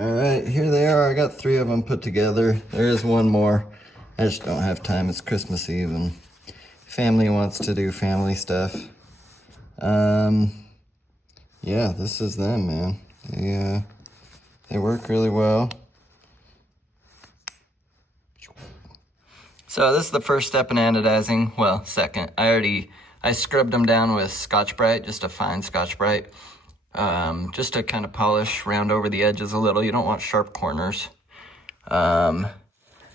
All right, here they are. I got 3 of them put together. There is one more. I just don't have time. It's Christmas Eve and family wants to do family stuff. Yeah, this is them, man. They work really well. So this is the first step in anodizing. Well, second. I scrubbed them down with Scotch-Brite, just a fine Scotch-Brite. Just to kind of polish, round over the edges a little. You don't want sharp corners. But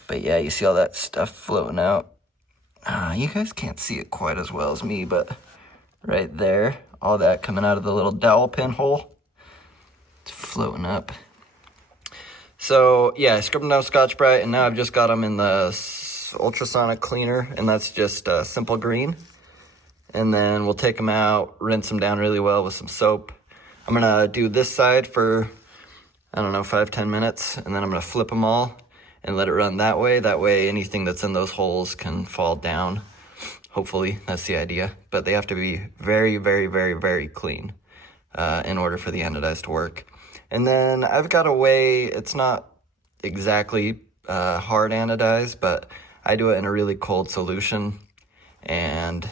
yeah, you see all that stuff floating out. You guys can't see it quite as well as me, but right there, all that coming out of the little dowel pin hole. It's floating up. So yeah, I scrubbed them down with Scotch-Brite, and now I've just got them in the ultrasonic cleaner, and that's just simple green. And then we'll take them out, rinse them down really well with some soap. I'm gonna do this side for, I don't know, 5-10 minutes, and then I'm gonna flip them all and let it run that way. That way anything that's in those holes can fall down. Hopefully, that's the idea. But they have to be very, very, very, very clean in order for the anodize to work. And then I've got a way, it's not exactly hard anodize, but I do it in a really cold solution. And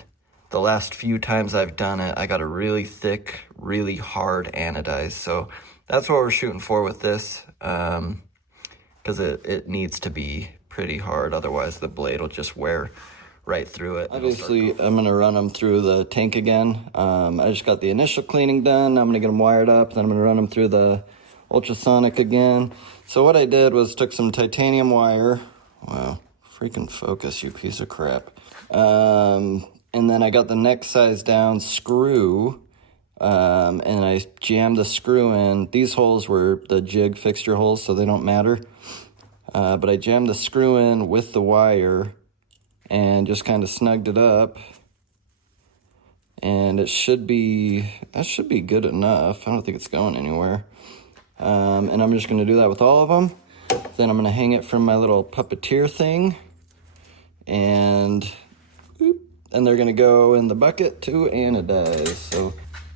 the last few times I've done it, I got a really thick, really hard anodize. So that's what we're shooting for with this, because it needs to be pretty hard. Otherwise, the blade will just wear right through it. Obviously, I'm going to run them through the tank again. I just got the initial cleaning done. I'm going to get them wired up. Then I'm going to run them through the ultrasonic again. So what I did was took some titanium wire. Wow, freaking focus, you piece of crap. And then I got the neck size down screw, and I jammed the screw in. These holes were the jig fixture holes, so they don't matter. But I jammed the screw in with the wire and just kind of snugged it up. And that should be good enough. I don't think it's going anywhere. And I'm just gonna do that with all of them. Then I'm gonna hang it from my little puppeteer thing. And they're gonna go in the bucket to anodize. So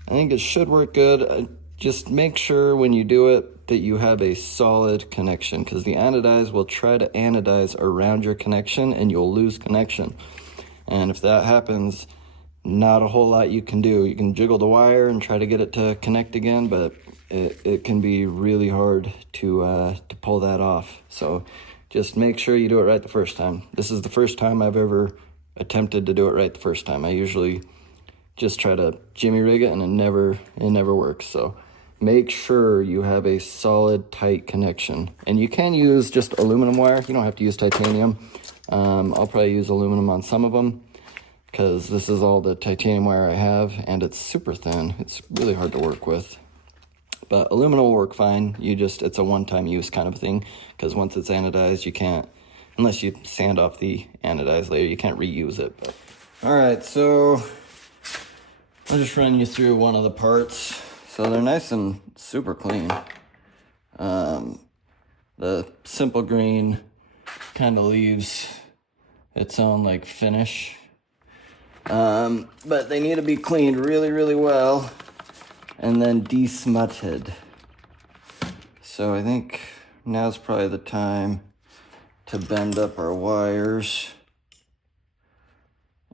I think it should work good. Just make sure when you do it that you have a solid connection, because the anodize will try to anodize around your connection and you'll lose connection. And if that happens, not a whole lot you can do. You can jiggle the wire and try to get it to connect again, but it can be really hard to pull that off. So just make sure you do it right the first time. This is the first time I've ever attempted to do it right the first time. I usually just try to jimmy rig it and it never works. So make sure you have a solid, tight connection. And you can use just aluminum wire. You don't have to use titanium. I'll probably use aluminum on some of them because this is all the titanium wire I have, and it's super thin. It's really hard to work with. But aluminum will work fine. It's a one-time use kind of thing, because once it's anodized, you can't, unless you sand off the anodize layer, you can't reuse it. But. All right, so I'll just run you through one of the parts. So they're nice and super clean. The simple green kind of leaves its own like finish. But they need to be cleaned really, really well and then desmutted. So I think now's probably the time to bend up our wires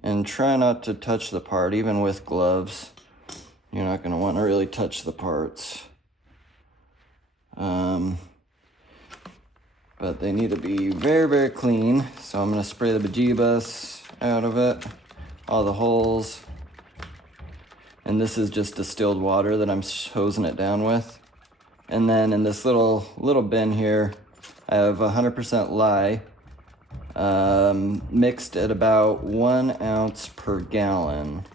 and try not to touch the part. Even with gloves, you're not going to want to really touch the parts. But they need to be very, very clean. So I'm going to spray the bejeebus out of it, all the holes. And this is just distilled water that I'm hosing it down with. And then in this little bin here, I have 100% lye, mixed at about 1 ounce per gallon.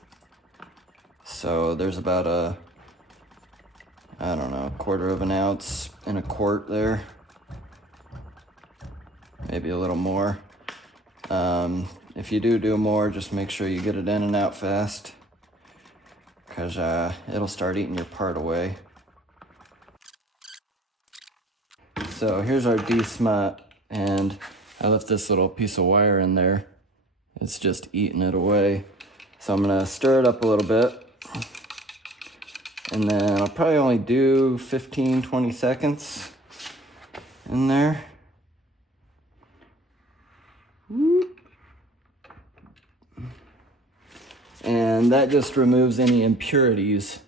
So there's about a 1/4 of an ounce in a quart there. Maybe a little more. If you do more, just make sure you get it in and out fast, because it'll start eating your part away. So here's our desmut, and I left this little piece of wire in there. It's just eating it away. So I'm gonna stir it up a little bit, and then I'll probably only do 15-20 seconds, in there. And that just removes any impurities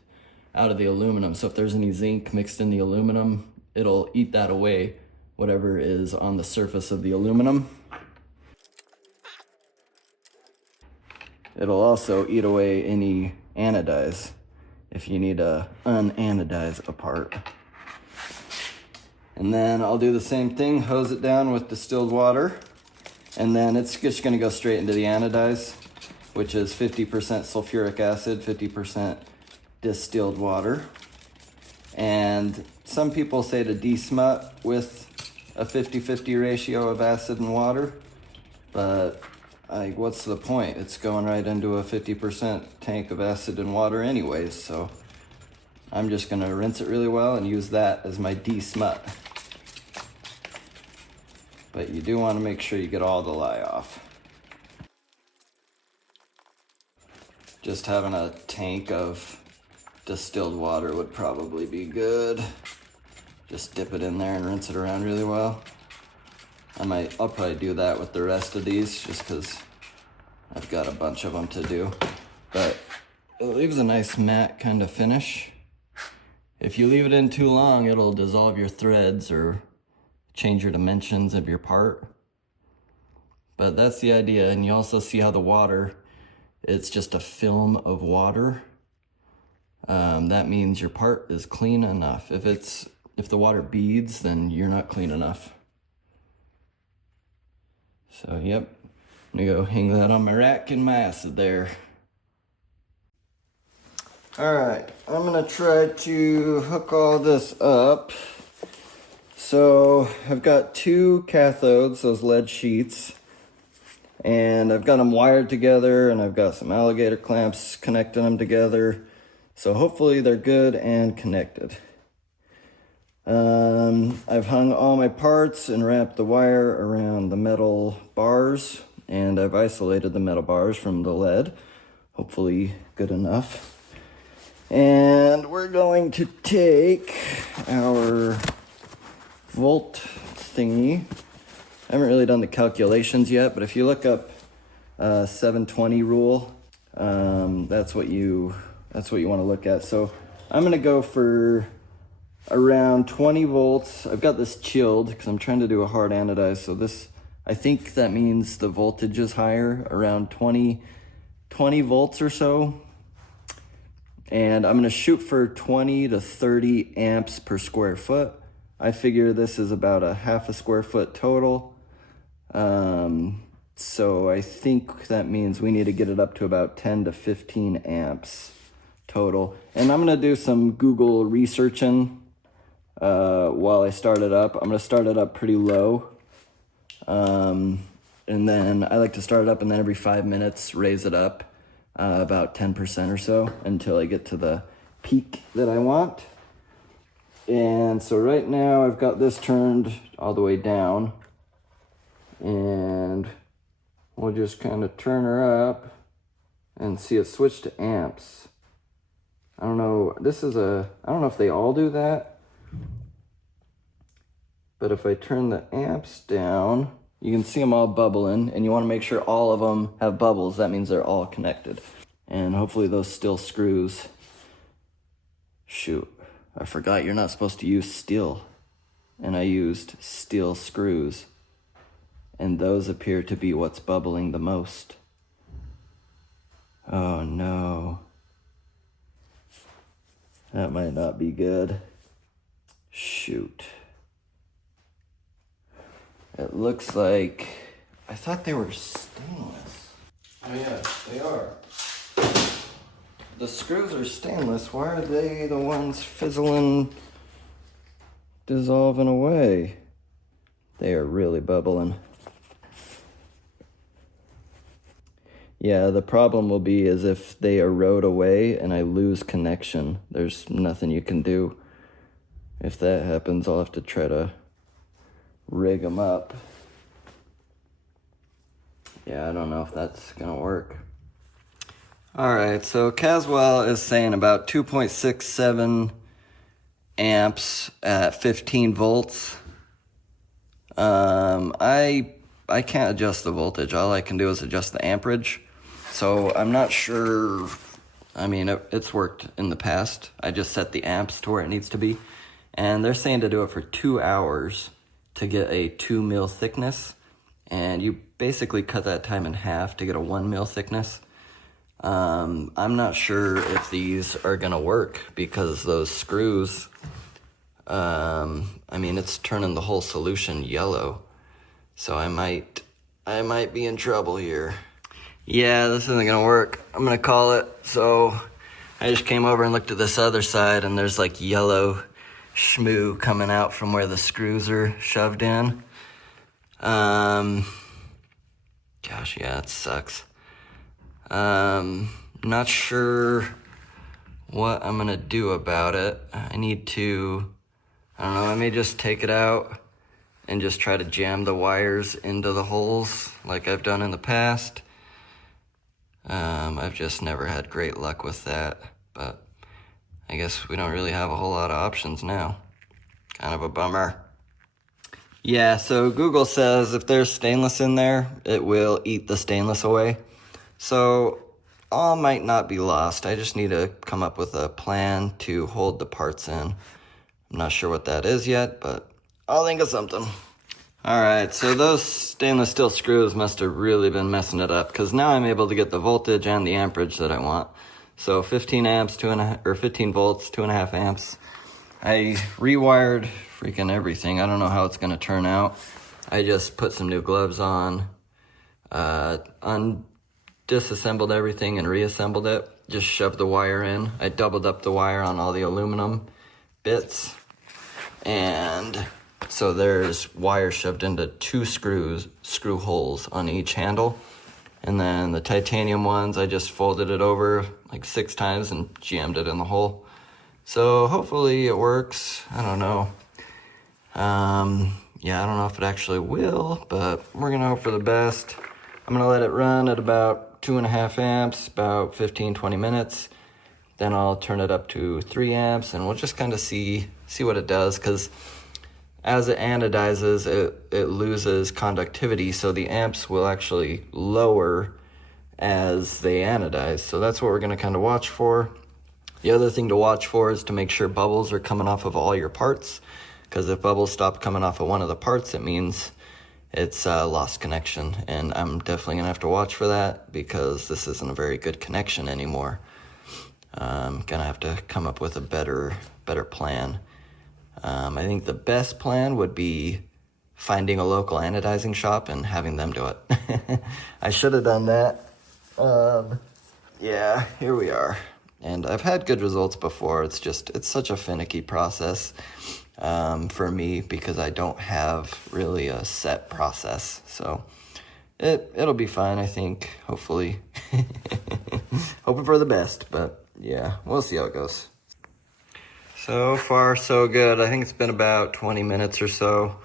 out of the aluminum. So if there's any zinc mixed in the aluminum, it'll eat that away, whatever is on the surface of the aluminum. It'll also eat away any anodize if you need to unanodize a part. And then I'll do the same thing, hose it down with distilled water, and then it's just gonna go straight into the anodize, which is 50% sulfuric acid, 50% distilled water. And some people say to desmut with a 50-50 ratio of acid and water, but what's the point? It's going right into a 50% tank of acid and water anyways, so I'm just gonna rinse it really well and use that as my desmut. But you do wanna make sure you get all the lye off. Just having a tank of distilled water would probably be good. Just dip it in there and rinse it around really well. I'll probably do that with the rest of these just because I've got a bunch of them to do. But it leaves a nice matte kind of finish. If you leave it in too long, it'll dissolve your threads or change your dimensions of your part. But that's the idea. And you also see how the water, it's just a film of water. That means your part is clean enough. If the water beads, then you're not clean enough. So, yep, I'm gonna go hang that on my rack in my acid there. All right, I'm gonna try to hook all this up. So I've got two cathodes, those lead sheets, and I've got them wired together, and I've got some alligator clamps connecting them together. So hopefully they're good and connected. I've hung all my parts and wrapped the wire around the metal bars, and I've isolated the metal bars from the lead. Hopefully good enough. And we're going to take our volt thingy. I haven't really done the calculations yet, but if you look up 720 rule, that's what you want to look at. So I'm gonna go for around 20 volts. I've got this chilled because I'm trying to do a hard anodize. So this, I think that means the voltage is higher, around 20 volts or so. And I'm gonna shoot for 20 to 30 amps per square foot. I figure this is about a half a square foot total. So I think that means we need to get it up to about 10 to 15 amps total. And I'm gonna do some Google researching while I start it up. I'm gonna start it up pretty low. And then I like to start it up and then every 5 minutes raise it up about 10% or so until I get to the peak that I want. And so right now I've got this turned all the way down, and we'll just kind of turn her up and see it switch to amps. I don't know, I don't know if they all do that, but if I turn the amps down, you can see them all bubbling, and you want to make sure all of them have bubbles. That means they're all connected. And hopefully those steel screws, shoot, I forgot you're not supposed to use steel, and I used steel screws, and those appear to be what's bubbling the most. Oh no. That might not be good. Shoot. It looks like, I thought they were stainless. Oh yeah, they are. The screws are stainless. Why are they the ones fizzling, dissolving away? They are really bubbling. Yeah, the problem will be is if they erode away and I lose connection. There's nothing you can do. If that happens, I'll have to try to rig them up. Yeah, I don't know if that's gonna work. All right, so Caswell is saying about 2.67 amps at 15 volts. I can't adjust the voltage. All I can do is adjust the amperage. So I'm not sure. I mean, it's worked in the past. I just set the amps to where it needs to be. And they're saying to do it for 2 hours to get a 2 mil thickness. And you basically cut that time in half to get a 1 mil thickness. I'm not sure if these are gonna work because those screws, I mean, it's turning the whole solution yellow. So I might be in trouble here. Yeah, this isn't gonna work. I'm gonna call it. So I just came over and looked at this other side, and there's like yellow schmoo coming out from where the screws are shoved in. Gosh, yeah, it sucks. Not sure what I'm gonna do about it. I need to, I don't know, I may just take it out and just try to jam the wires into the holes like I've done in the past. I've just never had great luck with that, but I guess we don't really have a whole lot of options now. Kind of a bummer. Yeah, so Google says if there's stainless in there, it will eat the stainless away. So all might not be lost. I just need to come up with a plan to hold the parts in. I'm not sure what that is yet, but I'll think of something. All right, so those stainless steel screws must have really been messing it up, because now I'm able to get the voltage and the amperage that I want. So 15 amps, 15 volts, 2.5 amps. I rewired freaking everything. I don't know how it's gonna turn out. I just put some new gloves on, disassembled everything and reassembled it. Just shoved the wire in. I doubled up the wire on all the aluminum bits. And so there's wire shoved into 2 screw holes on each handle. And then the titanium ones, I just folded it over like 6 times and jammed it in the hole. So hopefully it works. I don't know. Yeah, I don't know if it actually will, but we're gonna hope for the best. I'm gonna let it run at about 2.5 amps, about 15-20 minutes. Then I'll turn it up to 3 amps, and we'll just kind of see what it does, because as it anodizes, it loses conductivity, so the amps will actually lower as they anodize. So that's what we're gonna kind of watch for. The other thing to watch for is to make sure bubbles are coming off of all your parts, because if bubbles stop coming off of one of the parts, it means it's lost connection, and I'm definitely gonna have to watch for that because this isn't a very good connection anymore. I'm gonna have to come up with a better plan. I think the best plan would be finding a local anodizing shop and having them do it. I should have done that. Yeah, here we are. And I've had good results before. It's such a finicky process for me because I don't have really a set process. So it'll be fine, I think, hopefully. Hoping for the best, but yeah, we'll see how it goes. So far, so good. I think it's been about 20 minutes or so.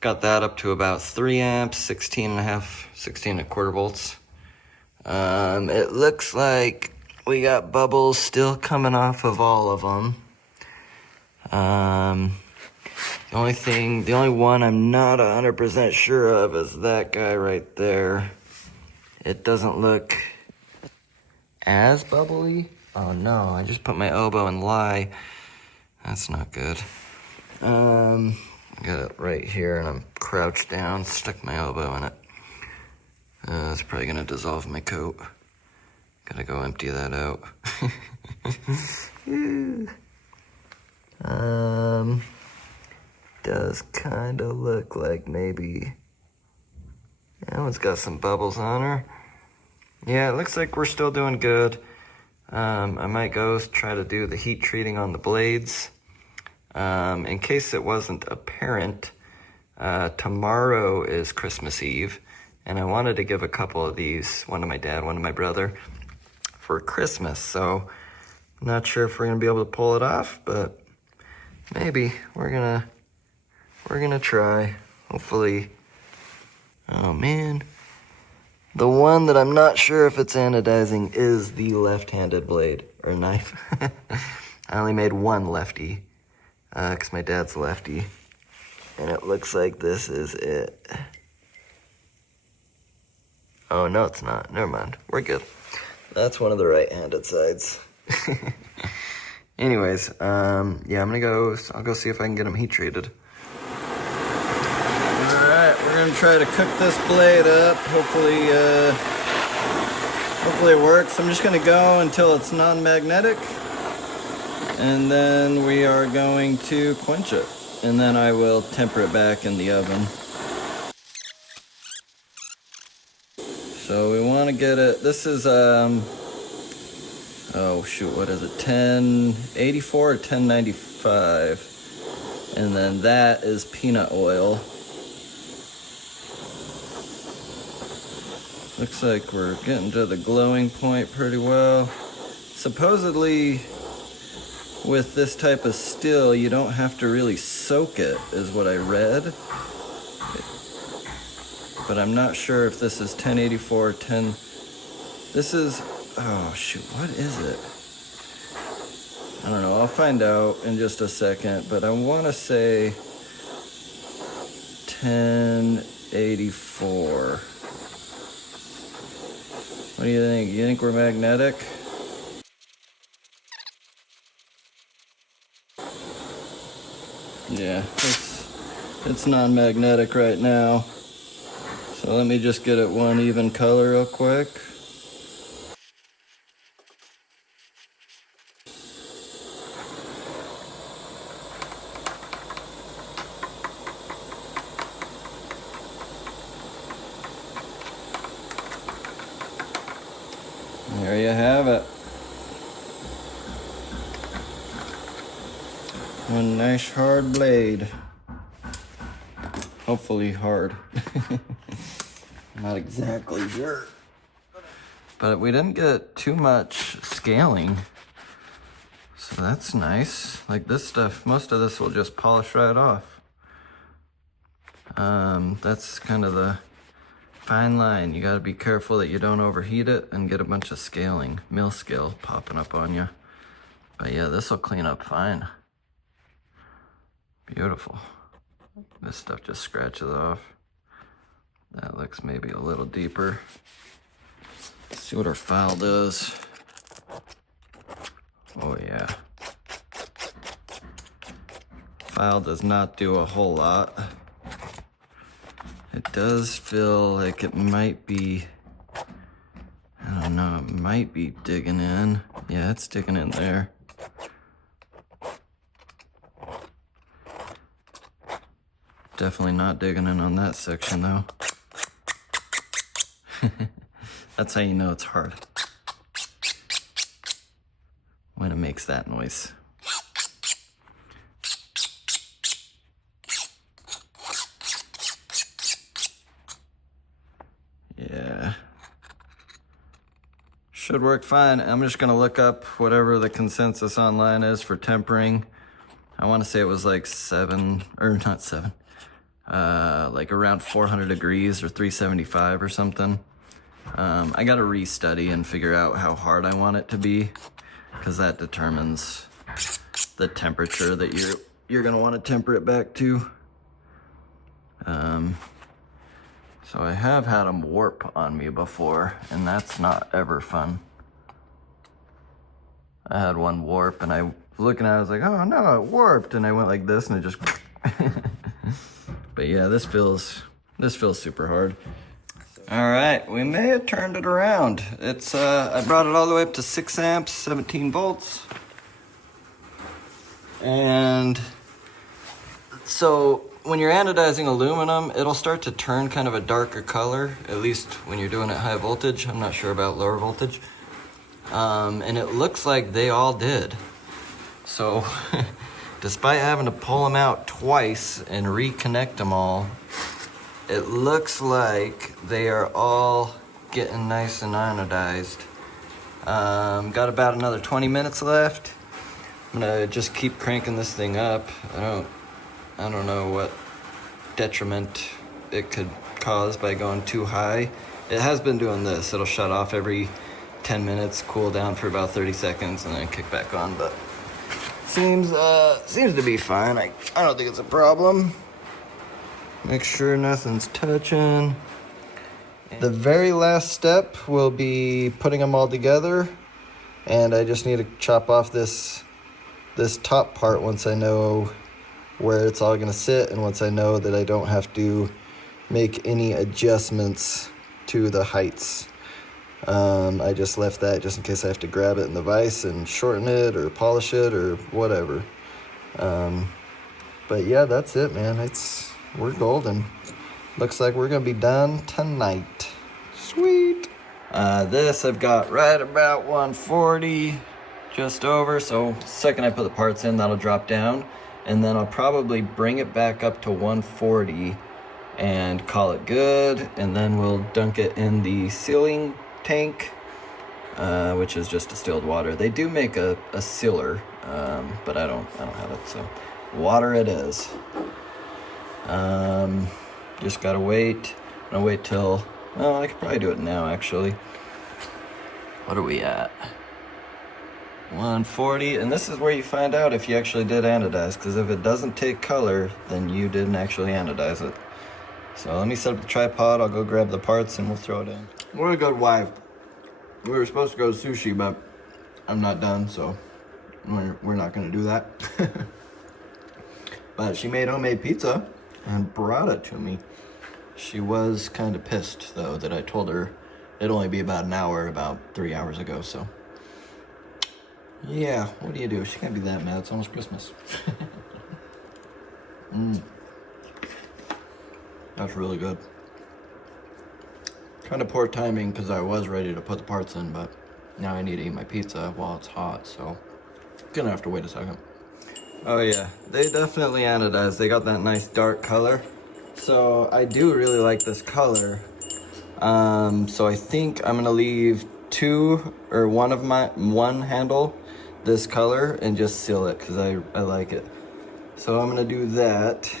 Got that up to about 3 amps, 16.25 volts. It looks like we got bubbles still coming off of all of them. The only one I'm not 100% sure of is that guy right there. It doesn't look as bubbly. Oh no, I just put my elbow in lye. That's not good. I got it right here and I'm crouched down, stuck my elbow in it. It's probably gonna dissolve my coat. Gotta go empty that out. Does kind of look like maybe that one's got some bubbles on her. Yeah, it looks like we're still doing good. I might go try to do the heat treating on the blades. In case it wasn't apparent, tomorrow is Christmas Eve, and I wanted to give a couple of these, one to my dad, one to my brother, for Christmas. So I'm not sure if we're gonna be able to pull it off, but maybe we're gonna try. Hopefully. Oh man, the one that I'm not sure if it's anodizing is the left-handed blade or knife. I only made one lefty because my dad's lefty. And it looks like this is it. Oh, no, it's not. Never mind. We're good. That's one of the right-handed sides. Anyways, yeah, I'll go see if I can get them heat treated. Alright, we're gonna try to cook this blade up. Hopefully it works. I'm just gonna go until it's non-magnetic. And then we are going to quench it. And then I will temper it back in the oven. So we want to get it, this is, oh shoot, what is it, 1084 or 1095. And then that is peanut oil. Looks like we're getting to the glowing point pretty well. Supposedly, with this type of steel, you don't have to really soak it, is what I read. But I'm not sure if this is 1084 or 10. This is, oh shoot, what is it? I don't know, I'll find out in just a second, but I want to say 1084. What do you think? You think we're magnetic? Yeah, it's non-magnetic right now. So let me just get it one even color real quick. There you have it. One nice hard blade. Hopefully hard. Not exactly sure. But we didn't get too much scaling. So that's nice. Like this stuff, most of this will just polish right off. That's kind of the fine line. You gotta be careful that you don't overheat it and get a bunch of scaling, mill scale popping up on you. But yeah, this will clean up fine. Beautiful. This stuff just scratches off. That looks maybe a little deeper. Let's see what our file does. Oh yeah. File does not do a whole lot. It does feel like it might be, I don't know, it might be digging in. Yeah, it's digging in there. Definitely not digging in on that section though. That's how you know it's hard. When it makes that noise. Yeah. Should work fine. I'm just gonna look up whatever the consensus online is for tempering. I wanna say it was like 7, or not 7. Like around 400 degrees or 375 or something. I gotta restudy and figure out how hard I want it to be, because that determines the temperature that you're gonna want to temper it back to. So I have had them warp on me before, and that's not ever fun. I had one warp, and I was looking at it, I was like, oh no, it warped, and I went like this, and it just. But yeah, this feels super hard. All right, we may have turned it around. It's I brought it all the way up to 6 amps, 17 volts. And so when you're anodizing aluminum, it'll start to turn kind of a darker color, at least when you're doing it high voltage. I'm not sure about lower voltage. And it looks like they all did. So despite having to pull them out twice and reconnect them all, it looks like they are all getting nice and anodized. Got about another 20 minutes left. I'm gonna just keep cranking this thing up. I don't know what detriment it could cause by going too high. It has been doing this. It'll shut off every 10 minutes, cool down for about 30 seconds, and then kick back on. But seems to be fine. I don't think it's a problem. Make sure nothing's touching. The very last step will be putting them all together, and I just need to chop off this top part once I know where it's all gonna sit, and once I know that I don't have to make any adjustments to the heights. I just left that just in case I have to grab it in the vise and shorten it or polish it or whatever. But yeah, that's it, man. We're golden. Looks like we're gonna be done tonight. Sweet. This I've got right about 140, just over. So the second I put the parts in, that'll drop down, and then I'll probably bring it back up to 140 and call it good, and then we'll dunk it in the sealing tank, which is just distilled water. They do make a sealer, but I don't have it, so water it is. Just gotta wait. I'm gonna wait till, well, I could probably do it now actually. What are we at? 140, and this is where you find out if you actually did anodize, because if it doesn't take color, then you didn't actually anodize it. So let me set up the tripod, I'll go grab the parts and we'll throw it in. What a good wife. We were supposed to go to sushi, but I'm not done, so we're not gonna do that. But she made homemade pizza and brought it to me. She was kind of pissed though that I told her it'd only be about an hour about 3 hours ago, so. Yeah, what do you do? She can't be that mad, it's almost Christmas. That's really good. Kind of poor timing because I was ready to put the parts in, but now I need to eat my pizza while it's hot, so gonna have to wait a second. Oh yeah, they definitely anodized. They got that nice dark color. So I do really like this color. So I think I'm gonna leave one handle this color and just seal it because I like it. So I'm gonna do that.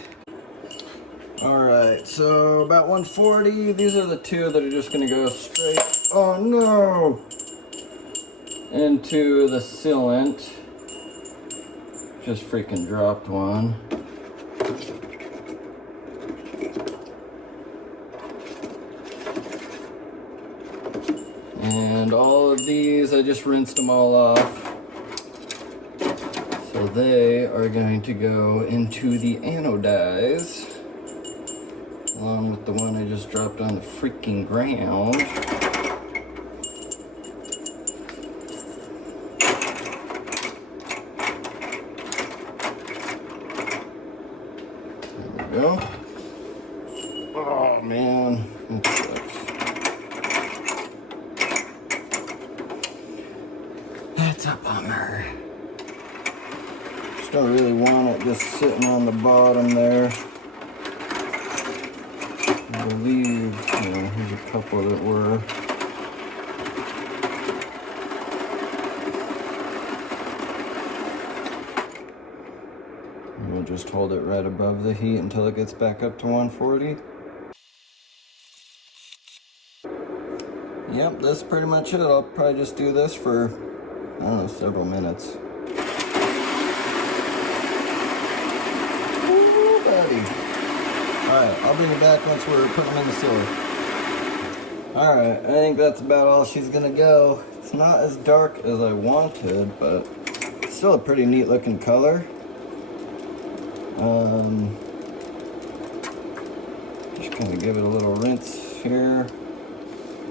All right, so about 140. These are the two that are just gonna go straight, oh no, into the sealant. Just freaking dropped one. And all of these, I just rinsed them all off. So they are going to go into the anodize, along with the one I just dropped on the freaking ground. There we go. Oh man, that sucks. That's a bummer. Just don't really want it just sitting on the bottom there. I believe, here's a couple that were. And we'll just hold it right above the heat until it gets back up to 140. Yep, that's pretty much it. I'll probably just do this for, I don't know, several minutes. Ooh, buddy. Alright, I'll bring it back once we're putting them in the sealer. Alright, I think that's about all she's gonna go. It's not as dark as I wanted, but it's still a pretty neat looking color. Just kind of give it a little rinse here.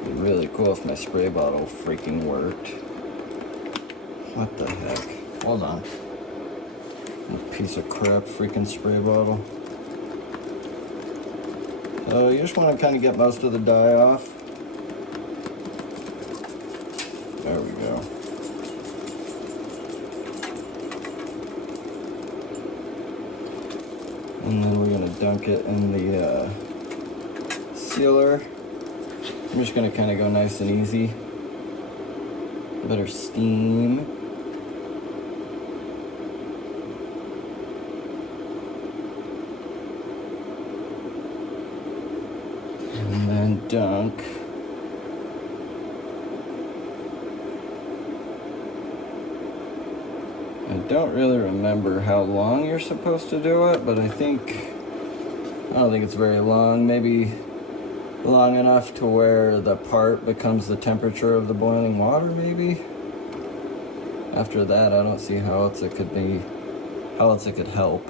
It'd be really cool if my spray bottle freaking worked. What the heck? Hold on. A piece of crap freaking spray bottle. So you just want to kind of get most of the dye off. There we go. And then we're going to dunk it in the sealer. I'm just going to kind of go nice and easy. Better steam. And then dunk. I don't really remember how long you're supposed to do it, but I think don't think it's very long, maybe long enough to where the part becomes the temperature of the boiling water, maybe. After that, I don't see how else it could be, how else it could help.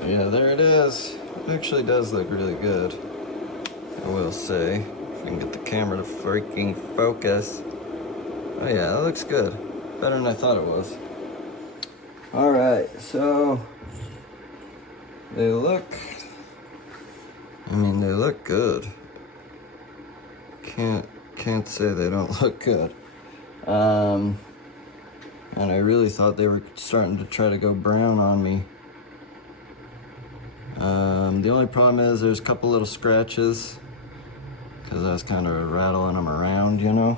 So yeah, there it is. It actually does look really good, I will say. If I can get the camera to freaking focus. Oh yeah, that looks good. Better than I thought it was. Alright, so they look good. Can't say they don't look good. And I really thought they were starting to try to go brown on me. The only problem is there's a couple little scratches because I was kind of rattling them around, you know.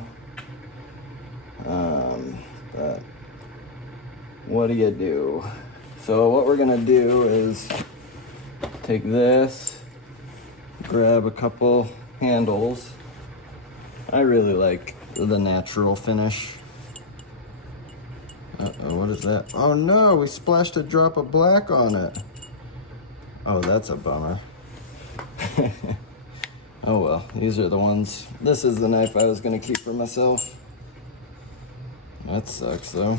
But what do you do? So what we're gonna do is take this, grab a couple handles. I really like the natural finish. Uh-oh, what is that? Oh no, we splashed a drop of black on it. Oh, that's a bummer. Oh well, these are the ones. This is the knife I was gonna keep for myself. That sucks though.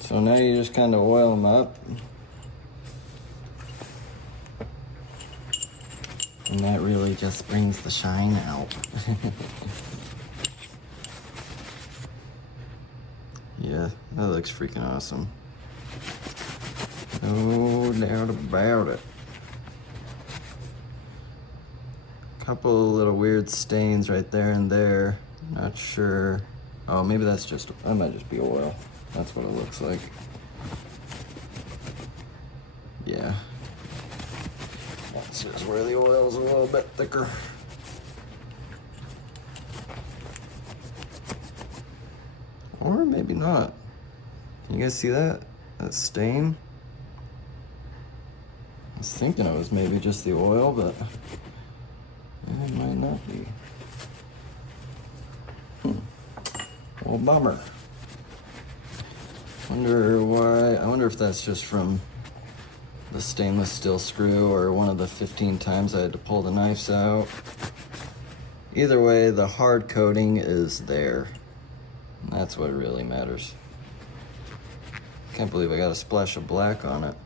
So now you just kind of oil them up. And that really just brings the shine out. Yeah, that looks freaking awesome. No doubt about it. Couple little weird stains right there and there. Not sure. Oh, maybe that might just be oil. That's what it looks like. Yeah. This is where the oil's a little bit thicker. Or maybe not. Can you guys see that? That stain? I was thinking it was maybe just the oil, but it might not be. Well, bummer. Wonder why. I wonder if that's just from the stainless steel screw or one of the 15 times I had to pull the knives out. Either way, the hard coating is there. And that's what really matters. Can't believe I got a splash of black on it.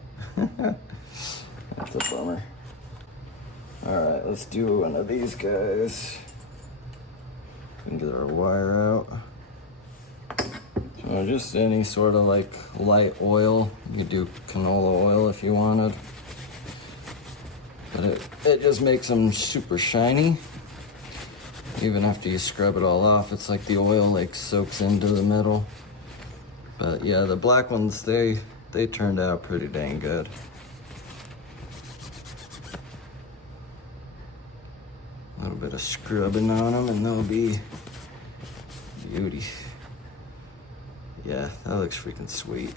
That's a bummer. Alright, let's do one of these guys. We can get our wire out. So just any sort of like light oil. You could do canola oil if you wanted. But it just makes them super shiny. Even after you scrub it all off, it's like the oil like soaks into the metal. But yeah, the black ones, they turned out pretty dang good. A little bit of scrubbing on them and they'll be beauty. Yeah, that looks freaking sweet.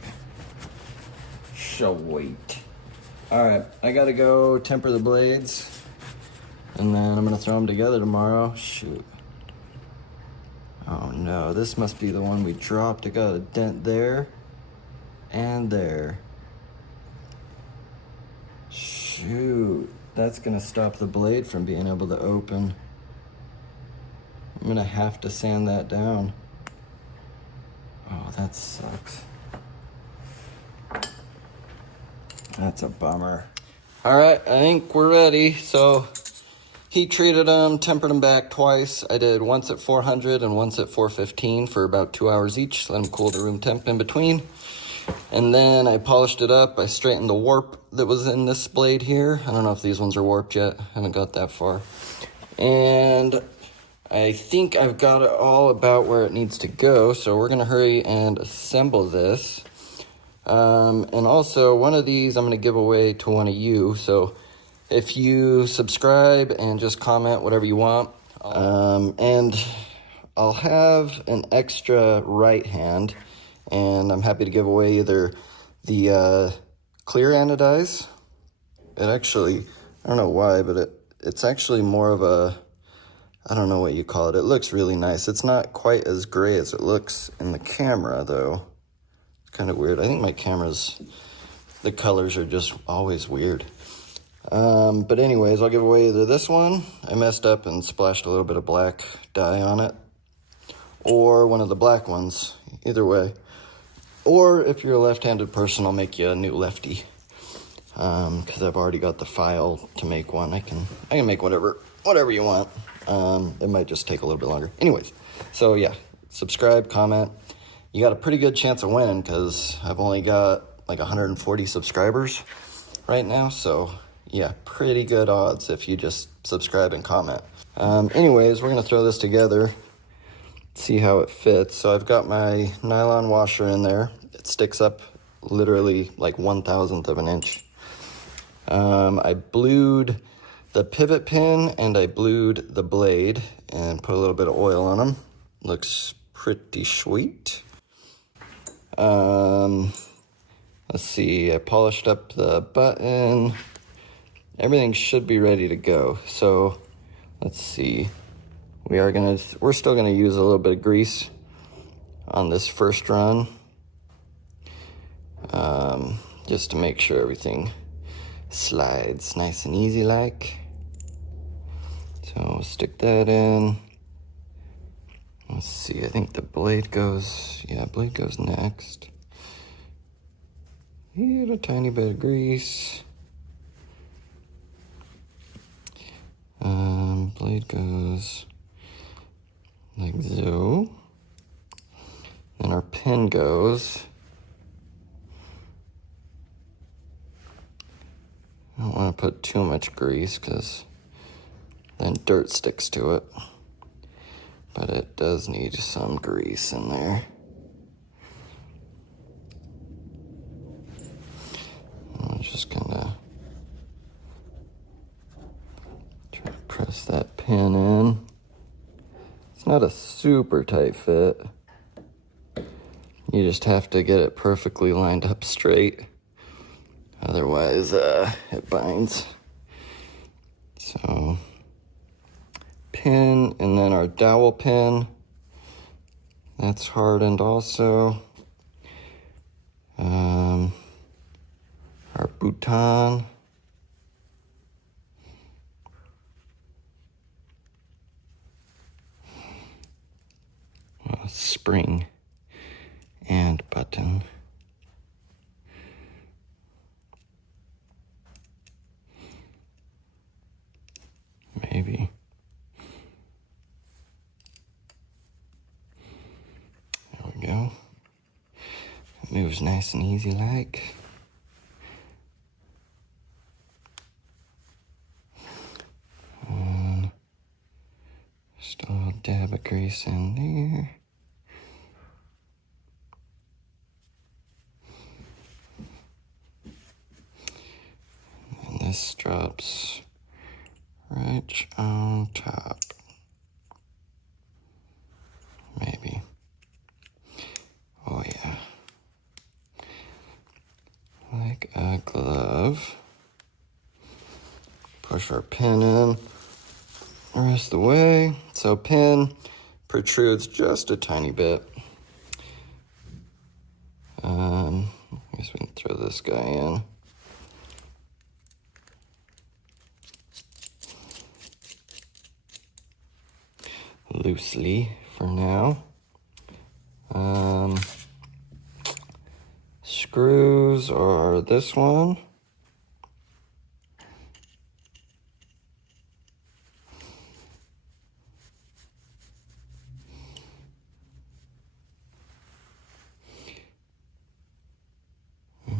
Sweet. All right, I gotta go temper the blades and then I'm gonna throw them together tomorrow. Shoot. Oh no, this must be the one we dropped. It got a dent there and there. Shoot, that's gonna stop the blade from being able to open. I'm gonna have to sand that down. Oh, that sucks. That's a bummer. All right, I think we're ready. So heat treated them, tempered them back twice. I did once at 400 and once at 415 for about 2 hours each. Let them cool to room temp in between. And then I polished it up. I straightened the warp that was in this blade here. I don't know if these ones are warped yet. I haven't got that far. And I think I've got it all about where it needs to go. So we're gonna hurry and assemble this. And also one of these I'm gonna give away to one of you. So if you subscribe and just comment whatever you want, and I'll have an extra right hand, and I'm happy to give away either the clear anodize it actually, I don't know why, but it's actually more of a, I don't know what you call it. It looks really nice. It's not quite as gray as it looks in the camera, though. It's kind of weird. I think my camera's, the colors are just always weird. But anyways, I'll give away either this one. I messed up and splashed a little bit of black dye on it. Or one of the black ones. Either way. Or if you're a left-handed person, I'll make you a new lefty. Because I've already got the file to make one. I can make whatever you want. It might just take a little bit longer. Anyways, so yeah, subscribe, comment. You got a pretty good chance of winning because I've only got like 140 subscribers right now. So yeah, pretty good odds if you just subscribe and comment. Anyways, we're gonna throw this together, see how it fits. So I've got my nylon washer in there. It sticks up literally like 1/1000th of an inch. I blued the pivot pin and I blued the blade and put a little bit of oil on them. Looks pretty sweet. Let's see, I polished up the button. Everything should be ready to go. So let's see. We're still gonna use a little bit of grease on this first run. Just to make sure everything slides nice and easy like. So we'll stick that in. Let's see, I think the blade goes next. Get a tiny bit of grease. Blade goes like so. Then our pin goes. I don't want to put too much grease because then dirt sticks to it. But it does need some grease in there. I'm just gonna try to press that pin in. It's not a super tight fit. You just have to get it perfectly lined up straight. Otherwise, it binds. So, pin, and then our dowel pin. That's hardened also. Our bouton. Spring and button. Maybe. There we go. It moves nice and easy like. Just a little dab of grease in there. And this drops right on top. Maybe. Oh yeah. Like a glove. Push our pin in the rest of the way. So pin protrudes just a tiny bit. I guess we can throw this guy in. Loosely for now. Screws are this one.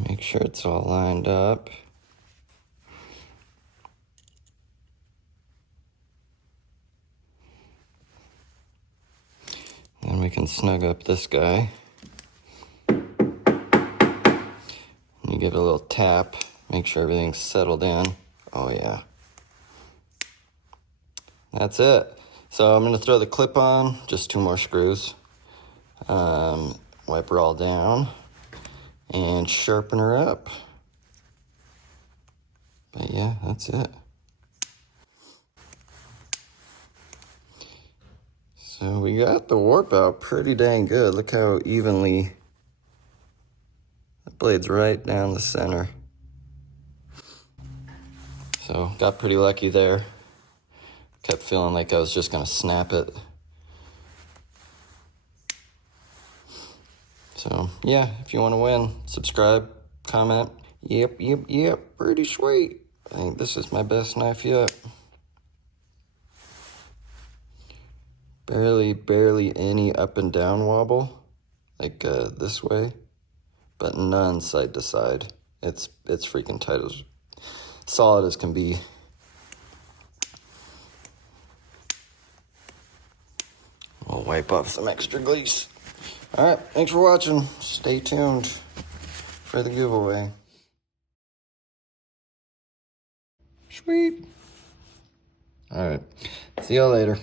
Make sure it's all lined up. Then we can snug up this guy. And you give it a little tap, make sure everything's settled in. Oh yeah. That's it. So I'm gonna throw the clip on, just 2 more screws. Wipe her all down and sharpen her up. But yeah. yeah, that's it. So we got the warp out pretty dang good. Look how evenly the blade's right down the center. So got pretty lucky there. Kept feeling like I was just gonna snap it. So yeah, if you want to win, subscribe, comment. Yep, pretty sweet. I think this is my best knife yet. Barely any up and down wobble, like this way, but none side to side. It's freaking tight, as solid as can be. We'll wipe off some extra grease. All right, thanks for watching. Stay tuned for the giveaway. Sweet. All right, see y'all later.